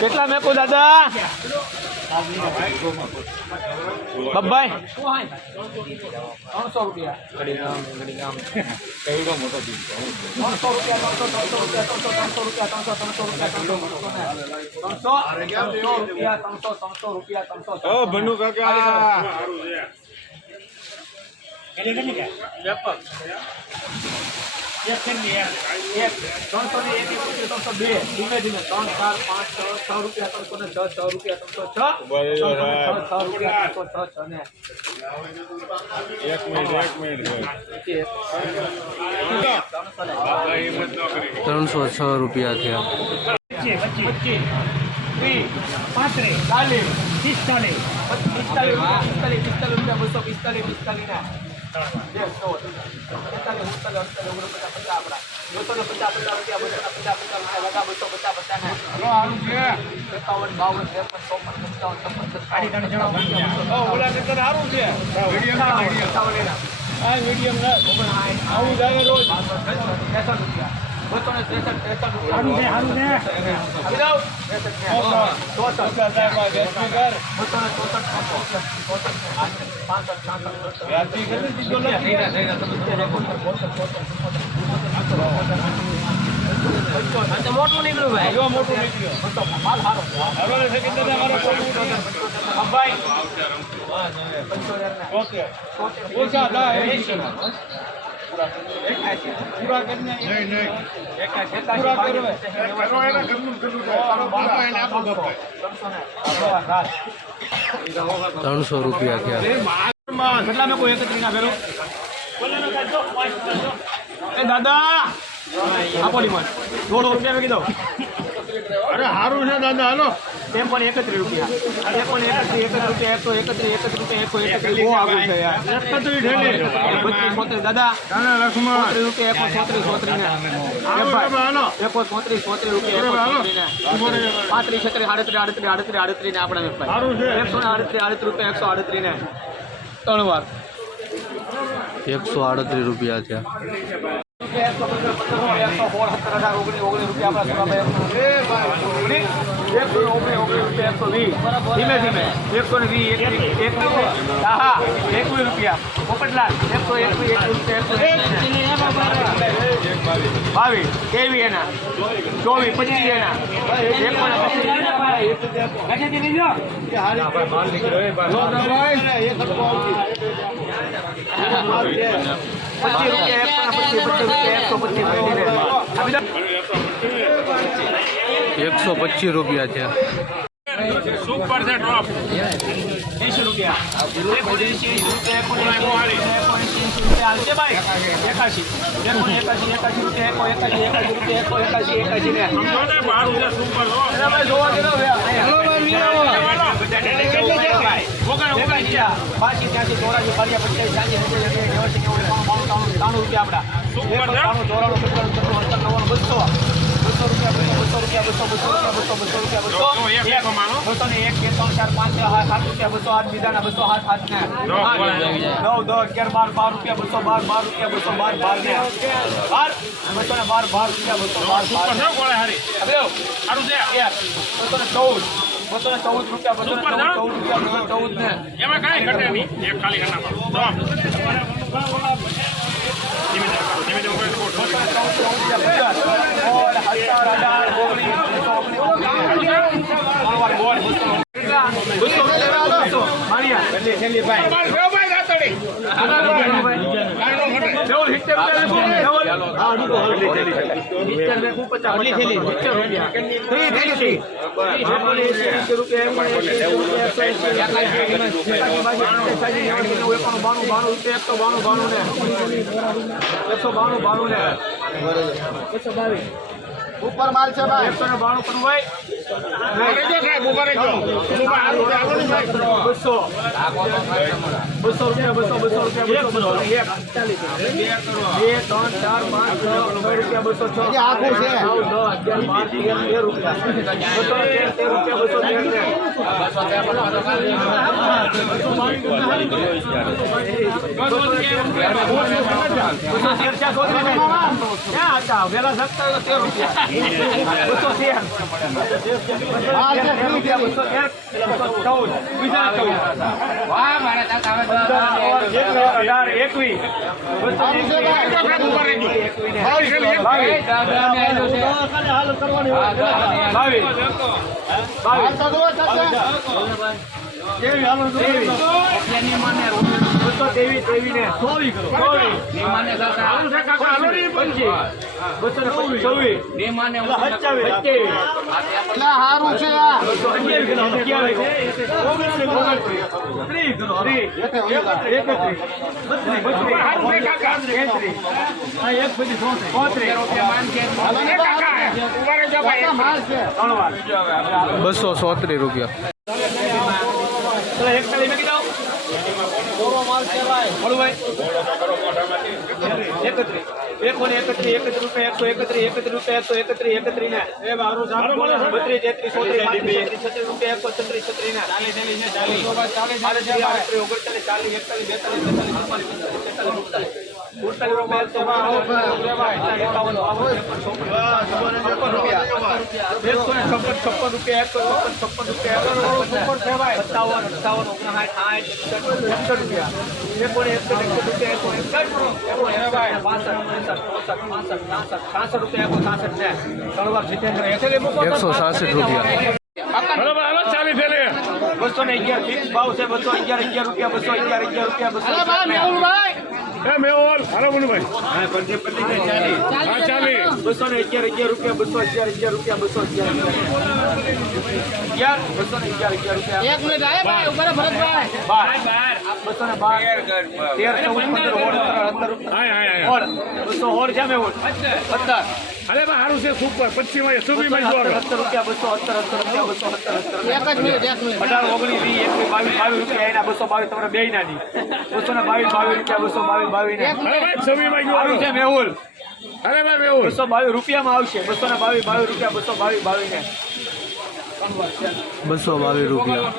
કેટલા મેકો દાદા? બબ્બાઈ? ત્રણસો રૂપિયા. ત્રણસો રૂપિયા ત્રણસો ત્રણસો રૂપિયા ત્રણસો ત્રણસો રૂપિયા ત્રણસો ત્રણસો રૂપિયા ત્રણસો ત્રણસો રૂપિયા ત્રણસો ત્રણસો રૂપિયા ત્રણસો ઓ ભનુ કાકા! એક ત્રણસો ને એક એકસો ત્રણસો બે ધીમે ધીમે ત્રણ ચાર પાંચ છ છ રૂપિયા ત્રણસો ને છ છ રૂપિયા ત્રણસો છ બરાબર. છ છ રૂપિયા ત્રણસો છ છ ને એક મિનિટ એક મિનિટ ત્રણસો છ રૂપિયા થયા પચીસ પચીસ ત્રીસ પાંત્રીસ ચાલીસ પિસ્તાલીસ પિસ્તાલીસ પિસ્તાલીસ પિસ્તાલીસ રૂપિયા બસો પિસ્તાલીસ પિસ્તાલીસ ના મીડિયમ ના આવું જાય રોજ રૂપિયા. મોટું નીકળ્યું ભાઈ મોટું નીકળ્યો ભાઈ ઓકે ઓછા ત્રણસો રૂપિયા થયા. કેટલા મેં કોઈ એકત્રીસ ના ભેરો એ દાદા આપો લી મને દોઢો રૂપિયા મેં કીધો. અરે સારું છે દાદા હાલો. તેમ પણ એકત્રીસ રૂપિયા. તે પણ એકત્રીસ એકત્રીસ રૂપિયા એકસો એકત્રીસ એકત્રીસ રૂપિયા એકસો એકત્રીસ બહુ આગળ છે. યાર બત્રીસ ચોત્રીસ દાદા. દાદા રૂપિયા એકસો ચોત્રીસ ચોત્રીસ ને. એકસો ચોત્રીસ ચોત્રીસ રૂપિયા પાંત્રીસ છત્રીસ આડત્રીસ આડત્રીસ આડત્રીસ આડત્રીસ ને આપણા વેપાર એકસો ને આડત્રીસ આડત્રીસ રૂપિયા એકસો આડત્રીસ ને. ત્રણ વાર. એકસો આડત્રીસ રૂપિયા થયા એકસો પંદર પંદર એકસો સોળ સત્તર અઢાર ઓગણીસ ઓગણીસ રૂપિયા આપણા એકસો ને ઓગણીસ રૂપિયા એકસો વીસ ધીમે ધીમે એકસો ને વીસ એકવીસ એકવીસ હા એકવીસ રૂપિયા. પોપટલાલ એકસો એકવીસ રૂપિયા એકસો બાવીસ ત્રેવીસ એના ચોવીસ પચીસ એના પચીસ રૂપિયા એકસો પચીસ પચીસ એકસો પચીસ રૂપિયા સુપર છે ડ્રોપ ત્રીસ રૂપિયા હાલશે ભાઈ એકાશી એકાશી એકાશી રૂપિયા એકો એકાશી એકાશી રૂપિયા એકો એકાશી એકાશી ને સુપર જોવા બાકી ત્યાંથી ચોરાસી બારિયા પચાસ બાણું ત્રાણું ત્રાણું રૂપિયા આપણા ચોરાણું નવ્વાણું બસો બસો રૂપિયા બસો રૂપિયા બસો બસો રૂપિયા બસો બસો રૂપિયા બસો એક બસો એક ત્રણ ચાર પાંચ સાત રૂપિયા બસો આઠ બીજાના બસો સાત સાત ને નવ, આઠ, દસ અગિયાર બાર બાર રૂપિયા બસો બાર બાર રૂપિયા બસો બાર બાર ને બાર બસો બાર બાર રૂપિયા બસો બાર બાર બસો ને ચૌદ બસો ચૌદ રૂપિયા બસો ચૌદ રૂપિયા ચૌદ ને એમાં કાંઈ ઘટે નહીં ખાલી કરી નાખો તો ધીમે ધીમે ધીમે ધીમે ઉપર બસો ને ચૌદ ચૌદ રૂપિયા પચાસ સોળ સત્તર અઢાર ઓગણીસ બસો ઓગણીસ મારવાર ગોળ બસો બસો રૂપિયા બસો માણિયા ચૌદ સિત્તેર રૂપિયા લેખો. ચૌદ. સિત્તેર ને પચાસ સિત્તેર રૂપિયા ત્રીસ, ત્રીસ, ત્રીસ. એકોણએંશી, એંશી રૂપિયા એકોણએંશી, એંશી રૂપિયા એકસો બાણું, બાણું એકસો બાણું, બાણું ને એકસો બાવીસ ઉપર માલ છે ભાઈ. એકસો ને બાણું પણ હોય. બસો બસો રૂપિયા બસો બસો રૂપિયા બસો એક બે ત્રણ ચાર પાંચ છ રૂપિયા બસો છ આખું છે. નવ દસ અગિયાર બાર તેર રૂપિયા બસો તેર તેર રૂપિયા બસો તેર બસો તેર? વહેલા સત્તર તેર રૂપિયા બસો તેર અઢાર એકવીસ. બાવીસ બાવીસ. બસો ત્રેવીસ ત્રેવીસ ને ચોવીસ બસો સોત્રીસ રૂપિયા. એક બોરો માલ કહેવાય ભાઈ એકત્રીસ એકત્રી ને એકત્રીસ એકત્રીસ રૂપિયા એકસો એકત્રીસ એકત્રીસ રૂપિયા એકસો એકત્રીસ એકત્રીસ ને એ મારું બત્રીસ તેત્રીસ ચોત્રીસ છત્રીસ રૂપિયા એકસો છત્રીસ છત્રીસ ને ચાલીસ ચાલીસ ચાલીસ ચાલીસ ઓગણચાલીસ ચાલીસ એકતાલીસ બેતાલીસ બેતાલીસ ચુમ્માલીસ પિસ્તાલીસ છેતાલીસ સુડતાલીસ સુડતાલીસ રૂપિયા એકસો એકાવન બાવન ત્રેપન ચોપન છપ્પન રૂપિયા એકસો ને છપ્પન છપ્પન રૂપિયા એકસો છપ્પન છપ્પન રૂપિયા એકસો છપ્પન સત્તાવન અઠાવન ઓગણસાઠ સાઠ એકસઠ એકસઠ રૂપિયા એકોને એકસઠ એકસઠ રૂપિયા એકો એકસઠ એકો એસઠ બાસઠ ત્રેસઠ ચોસઠ પાંસઠ છાસઠ છાસઠ રૂપિયા એકો છાસઠ ને ત્રણ વાર જીતેન્દ્ર એકસો સાસઠ રૂપિયા બસો ને અગિયાર ફિક્સ ભાવ છે બસો અગિયાર અગિયાર રૂપિયા બસો અગિયાર અગિયાર રૂપિયા બસો બસો ને અગિયાર અગિયાર રૂપિયા બસો અગિયાર અગિયાર રૂપિયા બસો અગિયાર અગિયાર બસો ને અગિયાર અગિયાર રૂપિયા એક મિનિટ આય ઉપર ભરતભાઈ બાર બસો ને બાર તેર ચૌદ પંદર ઓળ. સત્તર રૂપિયા બસો ઓળ છે મેં ઓળ. સત્તર અરે બા હારું છે સુપર પચીસમાં સુબી માં સત્તર સત્તર રૂપિયા બસો સત્તર સત્તર રૂપિયા બસો સત્તર સત્તર. એક જ મિનિટ એક મિનિટ. અઢાર ઓગણીસ વીસ એકવીસ બાવીસ બાવીસ રૂપિયા એના બસો બાવીસ તમારે બે ના દી. બસો ને બાવીસ બાવીસ રૂપિયા બસો બાવીસ બાવીસ છવ્વીસમાં સારું છે મેહુલ. અરે ભાઈ મેહુલ. બસો બાવીસ રૂપિયામાં આવશે. બસો ને બાવીસ બાવીસ રૂપિયા બસો બાવીસ બાવીસ ને. બસો બાવીસ રૂપિયા.